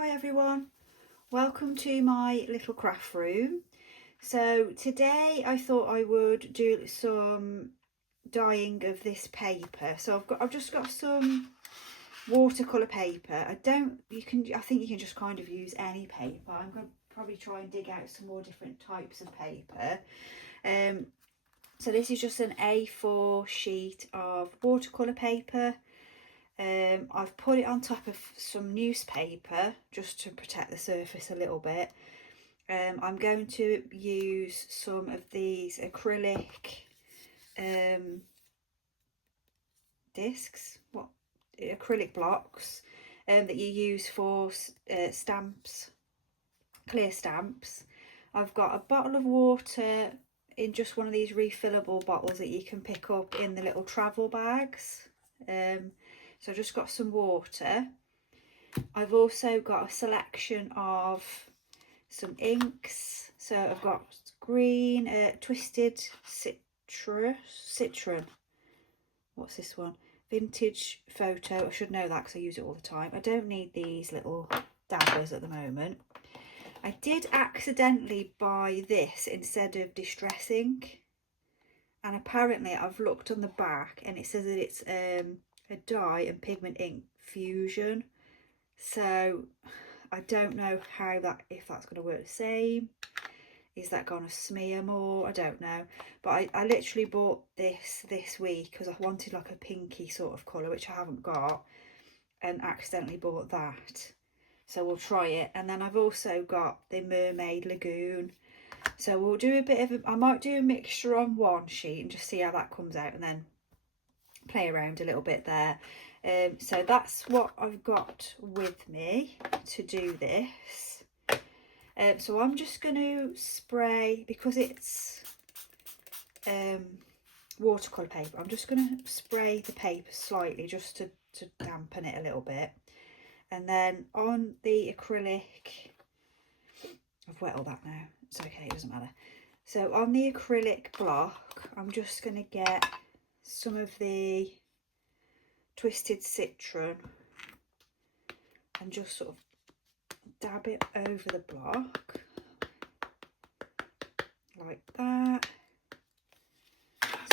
Hi everyone, welcome to my little craft room. So today I thought I would do some dyeing of this paper. So I've just got some watercolour paper. I think you can just kind of use any paper. I'm going to probably try and dig out some more different types of paper. So this is just an A4 sheet of watercolour paper. I've put it on top of some newspaper just to protect the surface a little bit. I'm going to use some of these acrylic acrylic blocks that you use for stamps, clear stamps. I've got a bottle of water in just one of these refillable bottles that you can pick up in the little travel bags. So I've just got some water. I've also got a selection of some inks. So I've got green, twisted citron. What's this one? Vintage photo. I should know that because I use it all the time. I don't need these little dabbers at the moment. I did accidentally buy this instead of Distress ink. And apparently I've looked on the back and it says that it's a dye and pigment ink fusion. So I don't know if that's going to work the same. Is that going to smear more? I don't know. But I literally bought this week because I wanted like a pinky sort of colour, which I haven't got, and accidentally bought that. So we'll try it. And then I've also got the Mermaid Lagoon. So we'll do a bit of I might do a mixture on one sheet and just see how that comes out and then play around a little bit there. So that's what I've got with me to do this. So I'm just going to spray, because it's watercolour paper, I'm just going to spray the paper slightly just to dampen it a little bit. And then on the acrylic, I've wet all that now, it's okay, it doesn't matter. So on the acrylic block, I'm just going to get some of the twisted citron and just sort of dab it over the block like that,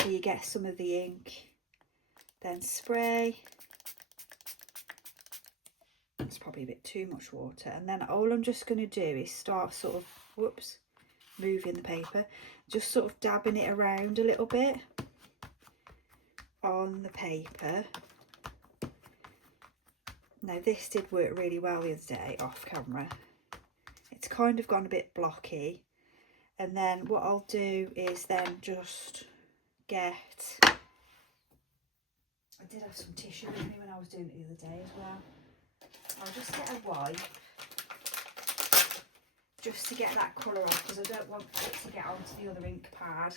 so you get some of the ink. Then spray. It's probably a bit too much water, and then all I'm just going to do is start sort of moving the paper, just sort of dabbing it around a little bit on the paper. Now this did work really well the other day off camera. It's kind of gone a bit blocky, and then what I'll do is then just get, I did have some tissue with me when I was doing it the other day as well. I'll just get a wipe just to get that colour off, because I don't want it to get onto the other ink pad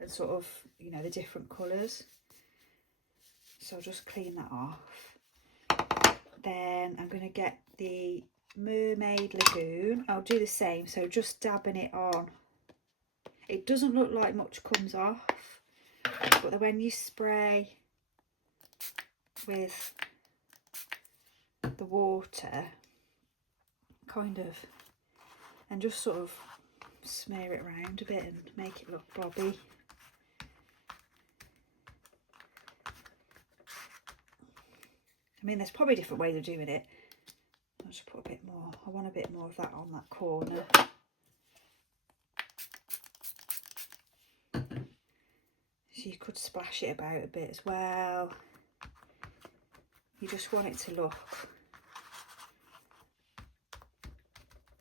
and sort of, you know, the different colours. So I'll just clean that off. Then I'm going to get the Mermaid Lagoon. I'll do the same, so just dabbing it on. It doesn't look like much comes off, but then when you spray with the water, kind of, and just sort of smear it around a bit and make it look blobby. I mean, there's probably different ways of doing it. I'll just put a bit more. I want a bit more of that on that corner. So you could splash it about a bit as well. You just want it to look,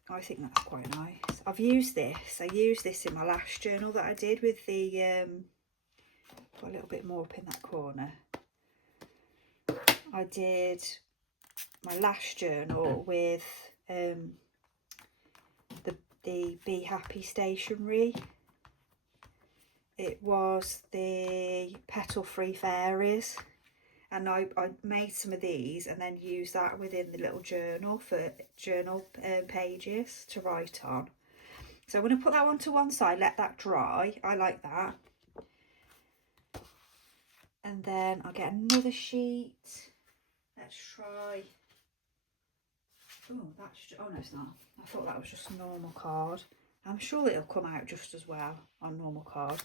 I think that's quite nice. I've used this. I used this in my last journal that I did with the, put a little bit more up in that corner. I did my last journal with the Be Happy stationery. It was the Petal Free Fairies, and I made some of these and then used that within the little journal for journal pages to write on. So I'm going to put that one to one side, let that dry. I like that. And then I'll get another sheet. Let's try, Oh, oh no, it's not. I thought that was just a normal card. I'm sure it'll come out just as well on normal card.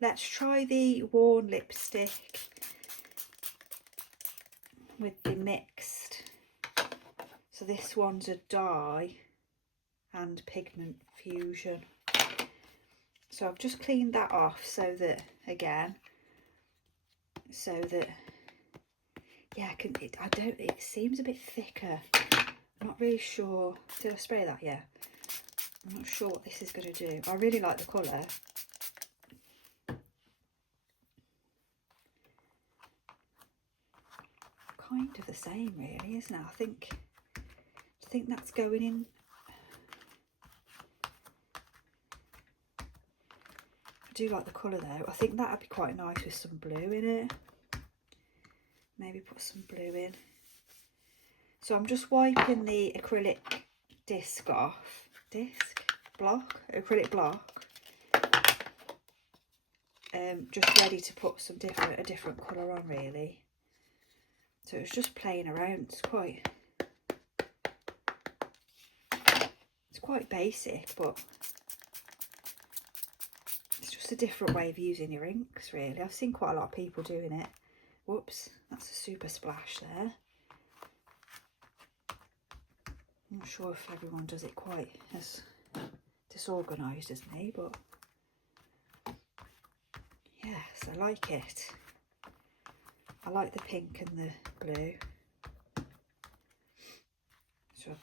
Let's try the worn lipstick with the mixed. So this one's a dye and pigment fusion. So I've just cleaned that off so that, again, so that, yeah, it seems a bit thicker. I'm not really sure. Did I spray that? Yeah. I'm not sure what this is going to do. I really like the colour. Kind of the same, really, isn't it? I think that's going in. I do like the colour though. I think that would be quite nice with some blue in it. Maybe put some blue in. So I'm just wiping the acrylic acrylic block. Just ready to put a different colour on, really. So it's just playing around. It's quite basic, but it's just a different way of using your inks, really. I've seen quite a lot of people doing it. Whoops, that's a super splash there. I'm not sure if everyone does it quite as disorganised as me, but yes, I like it. I like the pink and the blue. So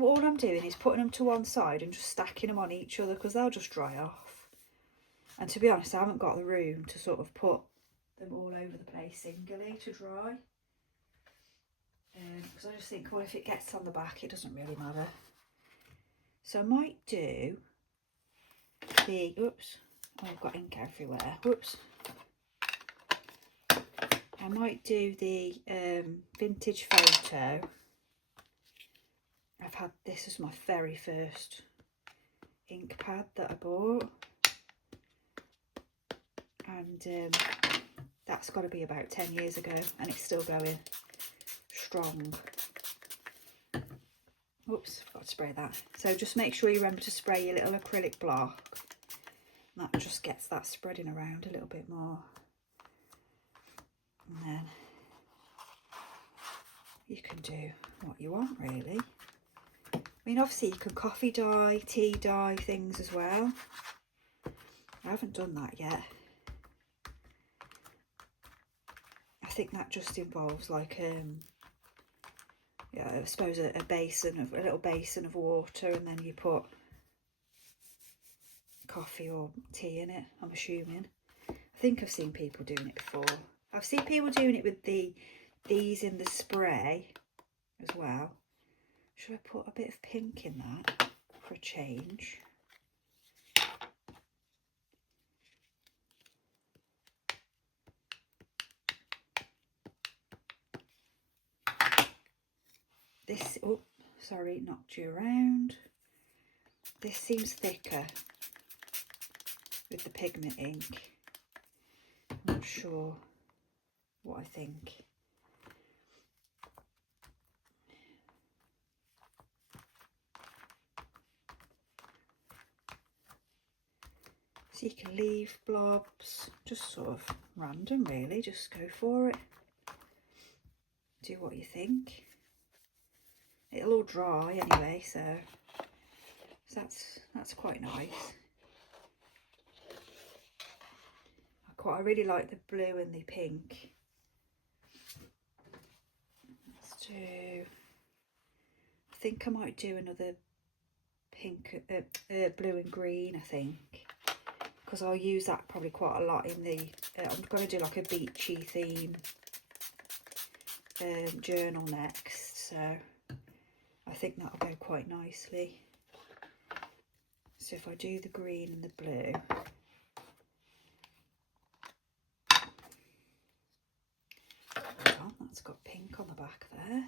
all I'm doing is putting them to one side and just stacking them on each other because they'll just dry off. And to be honest, I haven't got the room to sort of put them all over the place singly to dry. Because I just think, well, if it gets on the back, it doesn't really matter. So I might do the, oops, oh, I've got ink everywhere, whoops. I might do the vintage photo. I've had this as my very first ink pad that I bought. And that's got to be about 10 years ago and it's still going strong. Whoops, forgot to spray that. So just make sure you remember to spray your little acrylic block. That just gets that spreading around a little bit more. And then you can do what you want, really. I mean, obviously you can coffee dye, tea dye things as well. I haven't done that yet. I think that just involves like yeah, I suppose a little basin of water, and then you put coffee or tea in it, I'm assuming. I think I've seen people doing it before. I've seen people doing it with these in the spray as well. Should I put a bit of pink in that for a change? This, oh, sorry, knocked you around. This seems thicker with the pigment ink. I'm not sure what I think. So you can leave blobs, just sort of random really, just go for it. Do what you think. It'll all dry anyway, so that's quite nice. I really like the blue and the pink. Let's do, I think I might do another pink, blue and green, I think, because I'll use that probably quite a lot in the, I'm going to do like a beachy theme journal next, so I think that'll go quite nicely. So if I do the green and the blue, oh, that's got pink on the back there.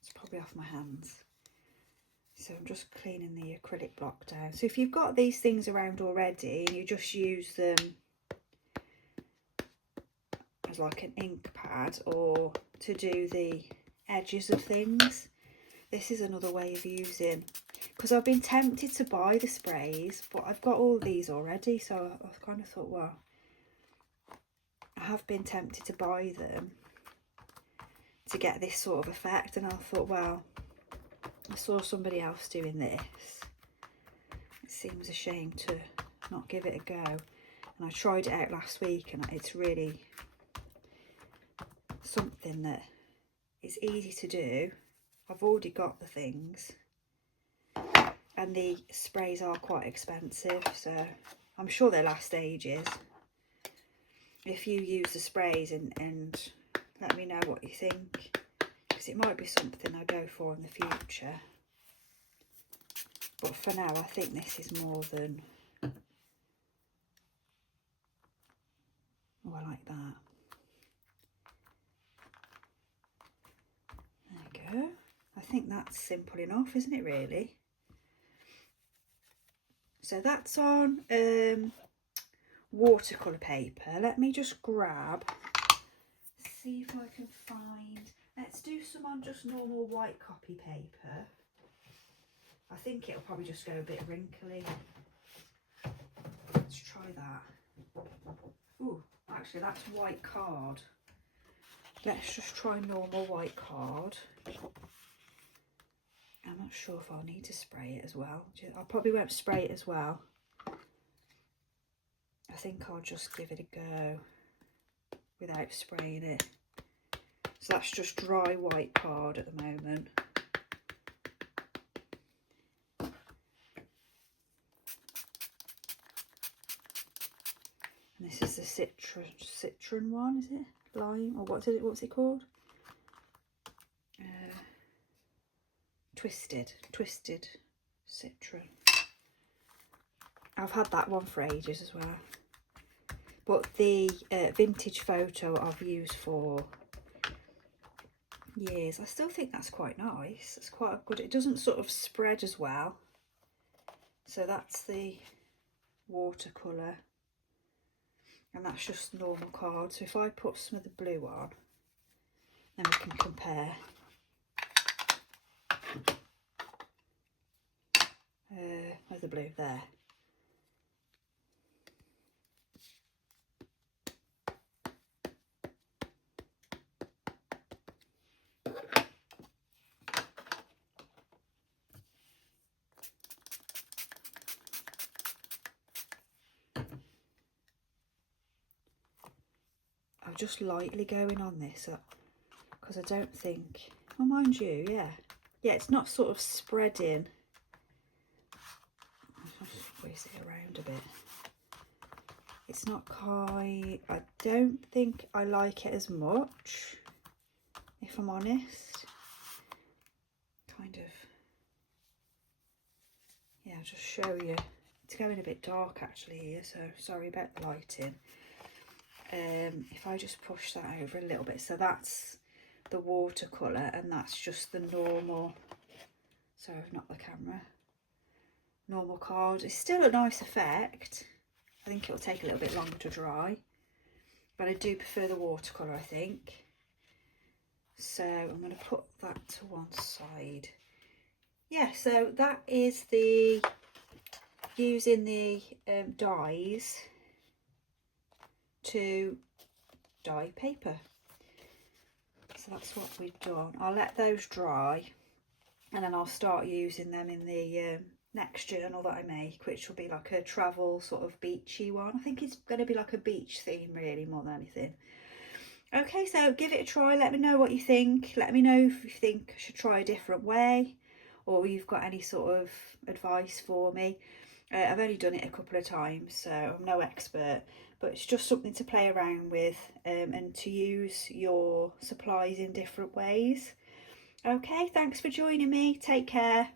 It's probably off my hands. So I'm just cleaning the acrylic block down. So if you've got these things around already and you just use them as like an ink pad or to do the edges of things, this is another way of using, because I've been tempted to buy the sprays, but I've got all these already, so I kind of thought, well, I have been tempted to buy them to get this sort of effect, and I thought, well, I saw somebody else doing this. It seems a shame to not give it a go. And I tried it out last week, and it's really something that is easy to do. I've already got the things, and the sprays are quite expensive, so I'm sure they last ages. If you use the sprays and let me know what you think, because it might be something I go for in the future. But for now, I think this is more than... Oh, I like that. There we go. I think that's simple enough, isn't it, really? So that's on watercolour paper. Let me just grab, see if I can find... Let's do some on just normal white copy paper. I think it'll probably just go a bit wrinkly. Let's try that. Ooh, actually that's white card. Let's just try normal white card. I'm not sure if I'll need to spray it as well. I probably won't spray it as well. I think I'll just give it a go without spraying it. So that's just dry white card at the moment. And this is the citron one, is it? Lime, or what's it called? Twisted citron. I've had that one for ages as well. But the vintage photo I've used for years. I still think that's quite nice. It's quite good. It doesn't sort of spread as well. So that's the watercolour. And that's just normal card. So if I put some of the blue on, then we can compare. Where's the blue? There. I'm just lightly going on this because I don't think, oh mind you, yeah, it's not sort of spreading. I'll just squeeze it around a bit. It's not quite, I don't think I like it as much, if I'm honest. Kind of, yeah, I'll just show you. It's going a bit dark actually here, so sorry about the lighting. If I just push that over a little bit, so that's the watercolour and that's just the normal, sorry I've knocked the camera, normal card. It's still a nice effect. I think it'll take a little bit longer to dry, but I do prefer the watercolour, I think. So I'm going to put that to one side. Yeah, so that is the using the dyes to dye paper. So that's what we've done. I'll let those dry and then I'll start using them in the next journal that I make, which will be like a travel sort of beachy one. I think it's going to be like a beach theme really, more than anything. Okay, so give it a try. Let me know what you think. Let me know if you think I should try a different way, or you've got any sort of advice for me. I've only done it a couple of times, so I'm no expert, but it's just something to play around with and to use your supplies in different ways. Okay, thanks for joining me. Take care.